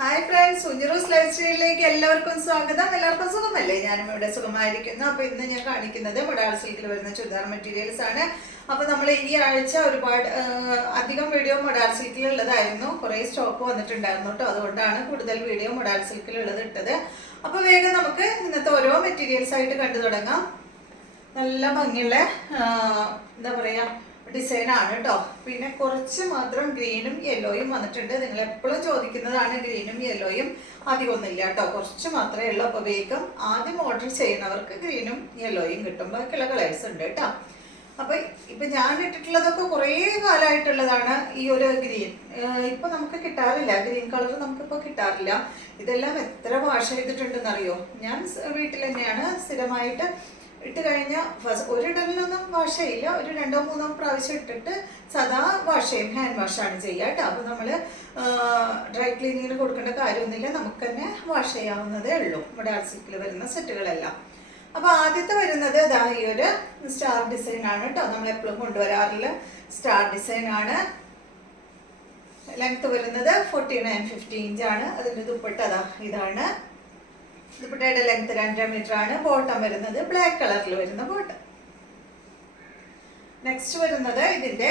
Hi friends, സുഞ്ഞിറൂസ് life സ്റ്റൈലിലേക്ക് എല്ലാവർക്കും സ്വാഗതം. എല്ലാവർക്കും സുഖമല്ലേ? ഞാനും ഇവിടെ സുഖമായിരിക്കുന്നു. അപ്പൊ ഇന്ന് ഞാൻ കാണിക്കുന്നത് മൊഡാൾ സിൽക്കിൽ വരുന്ന ചുരിദാർ മെറ്റീരിയൽസ് ആണ്. അപ്പൊ നമ്മൾ ഈ ആഴ്ച ഒരുപാട് അധികം വീഡിയോ മൊഡാൾ സിൽക്കിൽ ഉള്ളതായിരുന്നു. കുറെ സ്റ്റോക്ക് വന്നിട്ടുണ്ടായിരുന്നു കേട്ടോ. അതുകൊണ്ടാണ് കൂടുതൽ വീഡിയോ മൊഡാൾ സിൽക്കിൽ ഉള്ളത് ഇട്ടത്. അപ്പൊ വേഗം നമുക്ക് ഇന്നത്തെ ഓരോ മെറ്റീരിയൽസ് ആയിട്ട് കണ്ടു തുടങ്ങാം. നല്ല ഭംഗിയുള്ള എന്താ പറയാ ഡിസൈൻ ആണ് കേട്ടോ. പിന്നെ കുറച്ച് മാത്രം ഗ്രീനും യെല്ലോയും വന്നിട്ടുണ്ട്. നിങ്ങൾ എപ്പോഴും ചോദിക്കുന്നതാണ് ഗ്രീനും യെല്ലോയും. അധികമൊന്നുമില്ല കേട്ടോ, കുറച്ച് മാത്രമേ ഉള്ളൂ. അപ്പോൾ വേഗം ആദ്യം ഓർഡർ ചെയ്യുന്നവർക്ക് ഗ്രീനും യെല്ലോയും കിട്ടും. ബാക്കിയുള്ള കളേഴ്സ് ഉണ്ട് കേട്ടോ. അപ്പൊ ഞാൻ ഇട്ടിട്ടുള്ളതൊക്കെ കുറേ കാലമായിട്ടുള്ളതാണ്. ഈ ഒരു ഗ്രീൻ ഇപ്പൊ നമുക്ക് കിട്ടാറില്ല, ഗ്രീൻ കളർ നമുക്കിപ്പോ കിട്ടാറില്ല. ഇതെല്ലാം എത്ര വാഷ് ചെയ്തിട്ടുണ്ടെന്ന് അറിയോ? ഞാൻ വീട്ടിൽ തന്നെയാണ് സ്ഥിരമായിട്ട് ഇട്ട് കഴിഞ്ഞ ഒരിടലിനൊന്നും വാഷ് ചെയ്യില്ല, ഒരു 2-3 പ്രാവശ്യം ഇട്ടിട്ട് സദാ വാഷ് ചെയ്യും. ഹാൻഡ് വാഷാണ് ചെയ്യുക കേട്ടോ. അപ്പോൾ നമ്മൾ ഡ്രൈ ക്ലീനിങ്ങിന് കൊടുക്കേണ്ട കാര്യമൊന്നുമില്ല, നമുക്ക് തന്നെ വാഷ് ചെയ്യാവുന്നതേ ഉള്ളൂ മൊഡാൾ സിൽക്കിൽ വരുന്ന സെറ്റുകളെല്ലാം. അപ്പോൾ ആദ്യത്തെ വരുന്നത് ഇതാ ഈ ഒരു സ്റ്റാർ ഡിസൈൻ ആണ് കേട്ടോ. നമ്മൾ എപ്പോഴും കൊണ്ടുവരാറുള്ള സ്റ്റാർ ഡിസൈൻ ആണ്. ലെങ്ത് വരുന്നത് 49-50 ഇഞ്ചാണ്. അതിൻ്റെ ദുപ്പട്ട ഇതാണ്. ദുപ്പട്ടയുടെ ലെങ്ത് 2.5 മീറ്റർ ആണ്. ബോട്ടം വരുന്നത് ബ്ലാക്ക് കളറിൽ വരുന്ന ബോട്ടം. നെക്സ്റ്റ് വരുന്നത് ഇതിന്റെ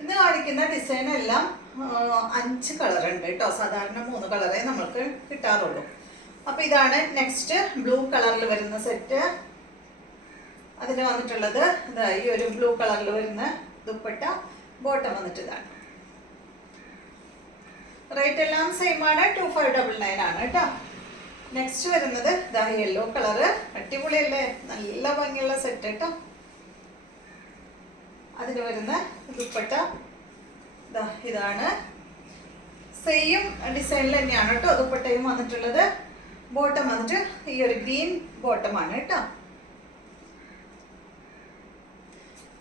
ഇന്ന് കാണിക്കുന്ന ഡിസൈൻ എല്ലാം 5 കളർ ഉണ്ട് കേട്ടോ. സാധാരണ 3 കളറേ നമ്മൾക്ക് കിട്ടാറുള്ളൂ. അപ്പൊ ഇതാണ് നെക്സ്റ്റ് ബ്ലൂ കളറിൽ വരുന്ന സെറ്റ്. അതിന് വന്നിട്ടുള്ളത് ഈ ഒരു ബ്ലൂ കളറിൽ വരുന്ന ദുപ്പട്ട, ബോട്ടം വന്നിട്ട് ഇതാണ്. റേറ്റ് എല്ലാം സെയിം ആണ്, 2599 ആണ് കേട്ടോ. നെക്സ്റ്റ് വരുന്നത് യെല്ലോ കളറ്. അടിപൊളിയല്ലേ, നല്ല ഭംഗിയുള്ള സെറ്റ് കേട്ടോ. അതിന് വരുന്ന ദുപ്പട്ട ഇതാണ്. സെയിം ഡിസൈനിൽ തന്നെയാണ് കേട്ടോ ദുപ്പട്ടയും വന്നിട്ടുള്ളത്. ബോട്ടം വന്നിട്ട് ഈ ഒരു ഗ്രീൻ ബോട്ടമാണ് കേട്ടോ.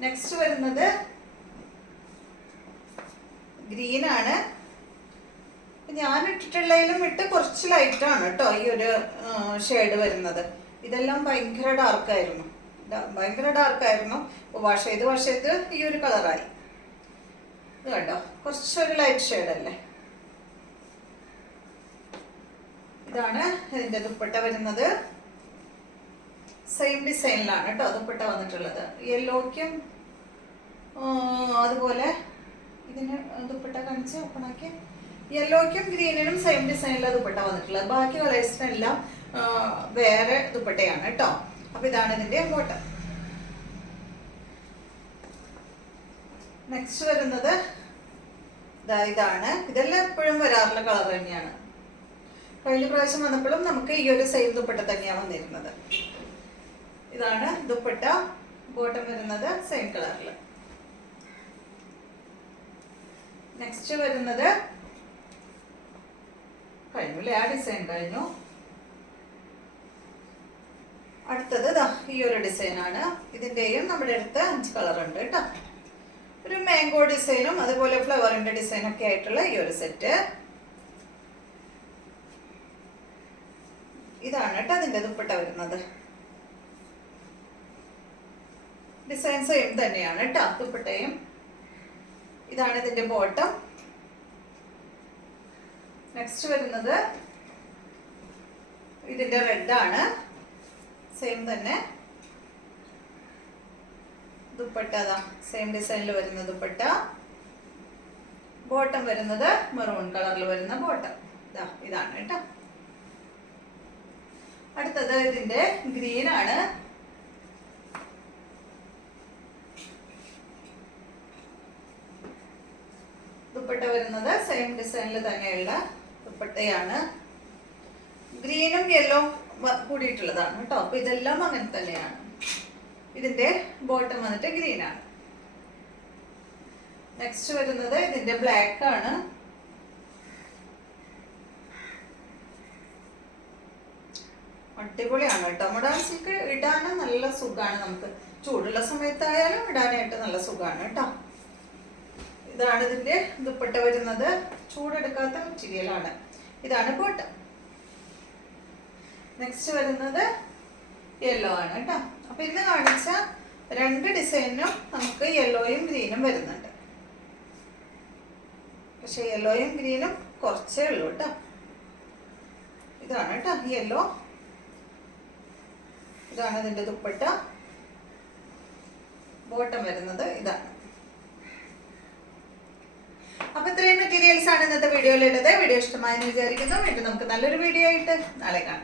നെക്സ്റ്റ് വരുന്നത് ഗ്രീൻ ആണ്. ഞാൻ ഇട്ടിട്ടുള്ളതിലും കുറച്ച് ലൈറ്റാണ് കേട്ടോ ഈ ഒരു ഷെയ്ഡ് വരുന്നത്. ഇതെല്ലാം ഭയങ്കര ഡാർക്കായിരുന്നു. വാഷ് ചെയ്ത് ഈ ഒരു കളറായി. ഇത് കണ്ടോ, കുറച്ചൊരു ലൈറ്റ് ഷെയ്ഡ് അല്ലേ. ഇതാണ് ഇതിന്റെ ദുപ്പട്ട വരുന്നത്. സെയിം ഡിസൈനിലാണ് കേട്ടോ ദുപ്പട്ട വന്നിട്ടുള്ളത്. യെല്ലോയ്ക്കും അതുപോലെ ഇതിന് ദുപ്പട്ട കാണിച്ച് ഓപ്പണാക്കി. യെല്ലോയ്ക്കും ഗ്രീനിനും സെയിം ഡിസൈനിലുള്ള ദുപ്പട്ട വന്നിട്ടുള്ളത്. ബാക്കി കളേഴ്സിനെല്ലാം വേറെ ദുപ്പട്ടയാണ് കേട്ടോ. അപ്പൊ ഇതാണ് ഇതിന്റെ ബോട്ടം. നെക്സ്റ്റ് വരുന്നത് ഇതാണ്. ഇതെല്ലാം എപ്പോഴും വരാറുള്ള കളർ തന്നെയാണ്. കഴിഞ്ഞ പ്രാവശ്യം വന്നപ്പോഴും നമുക്ക് ഈ ഒരു സെയിം ദുപ്പട്ട തന്നെയാണ് വന്നിരുന്നത്. ഇതാണ് ദുപ്പട്ട, ബോട്ടം വരുന്നത് സെയിം കളറിൽ. നെക്സ്റ്റ് വരുന്നത് കഴിഞ്ഞു, ആ ഡിസൈൻ കഴിഞ്ഞു. അടുത്തത് ഈ ഒരു ഡിസൈൻ ആണ്. ഇതിന്റെയും നമ്മുടെ അടുത്ത് 5 കളർ ഉണ്ട് കേട്ടോ. ഒരു മാംഗോ ഡിസൈനും അതുപോലെ ഫ്ലവറിന്റെ ഡിസൈനും ഒക്കെ ആയിട്ടുള്ള ഈ ഒരു സെറ്റ്. ഇതാണ് കേട്ടോ അതിന്റെ ദുപ്പട്ട വരുന്നത്. ഡിസൈൻ സെയിം തന്നെയാണ് കേട്ടോ ദുപ്പട്ടയും. ഇതാണ് ഇതിന്റെ ബോട്ടം. നെക്സ്റ്റ് വരുന്നത് ഇതിന്റെ റെഡ് ആണ്. സെയിം തന്നെ ദുപ്പട്ട, സെയിം ഡിസൈനിൽ വരുന്ന ദുപ്പട്ട. ബോട്ടം വരുന്നത് മെറൂൺ കളറിൽ വരുന്ന ബോട്ടം. ഇതാണ് കേട്ടോ. അടുത്തത് ഇതിന്റെ ഗ്രീൻ ആണ്. ദുപ്പട്ട വരുന്നത് സെയിം ഡിസൈനിൽ തന്നെയുള്ള ദുപ്പട്ടയാണ്. ഗ്രീനും യെല്ലോ കൂടിയിട്ടുള്ളതാണ് കേട്ടോ. അപ്പൊ ഇതെല്ലാം അങ്ങനെ തന്നെയാണ്. ഇതിന്റെ ബോട്ടം വന്നിട്ട് ഗ്രീൻ ആണ്. നെക്സ്റ്റ് വരുന്നത് ഇതിന്റെ ബ്ലാക്ക് ആണ്. അടിപൊളിയാണ് കേട്ടോ. മൊഡാൾ സിൽക്ക് ഇടാന് നല്ല സുഖമാണ്. നമുക്ക് ചൂടുള്ള സമയത്തായാലും ഇടാനായിട്ട് നല്ല സുഖമാണ് കേട്ടോ. ഇതാണ് ഇതിന്റെ ദുപ്പട്ട വരുന്നത്. ചൂടെടുക്കാത്ത മെറ്റീരിയലാണ്. ഇതാണ് ബോട്ടം. നെക്സ്റ്റ് വരുന്നത് യെല്ലോ ആണ് കേട്ടോ. അപ്പൊ ഇന്ന് കാണിച്ച 2 ഡിസൈനും നമുക്ക് യെല്ലോയും ഗ്രീനും വരുന്നുണ്ട്. പക്ഷെ യെല്ലോയും ഗ്രീനും കുറച്ചേ ഉള്ളൂ കേട്ടോ. ഇതാണ് കേട്ടോ യെല്ലോ. ഇതാണ് ഇതിൻ്റെ ദുപ്പട്ട. ബോട്ടം വരുന്നത് ഇതാണ്. അപ്പൊ ഇത്രയും മെറ്റീരിയൽസ് ആണ് ഇന്നത്തെ വീഡിയോയിലുള്ളത്. വീഡിയോ ഇഷ്ടമായെന്ന് വിചാരിക്കുന്നു. വീണ്ടും നമുക്ക് നല്ലൊരു വീഡിയോ ആയിട്ട് നാളെ കാണാം.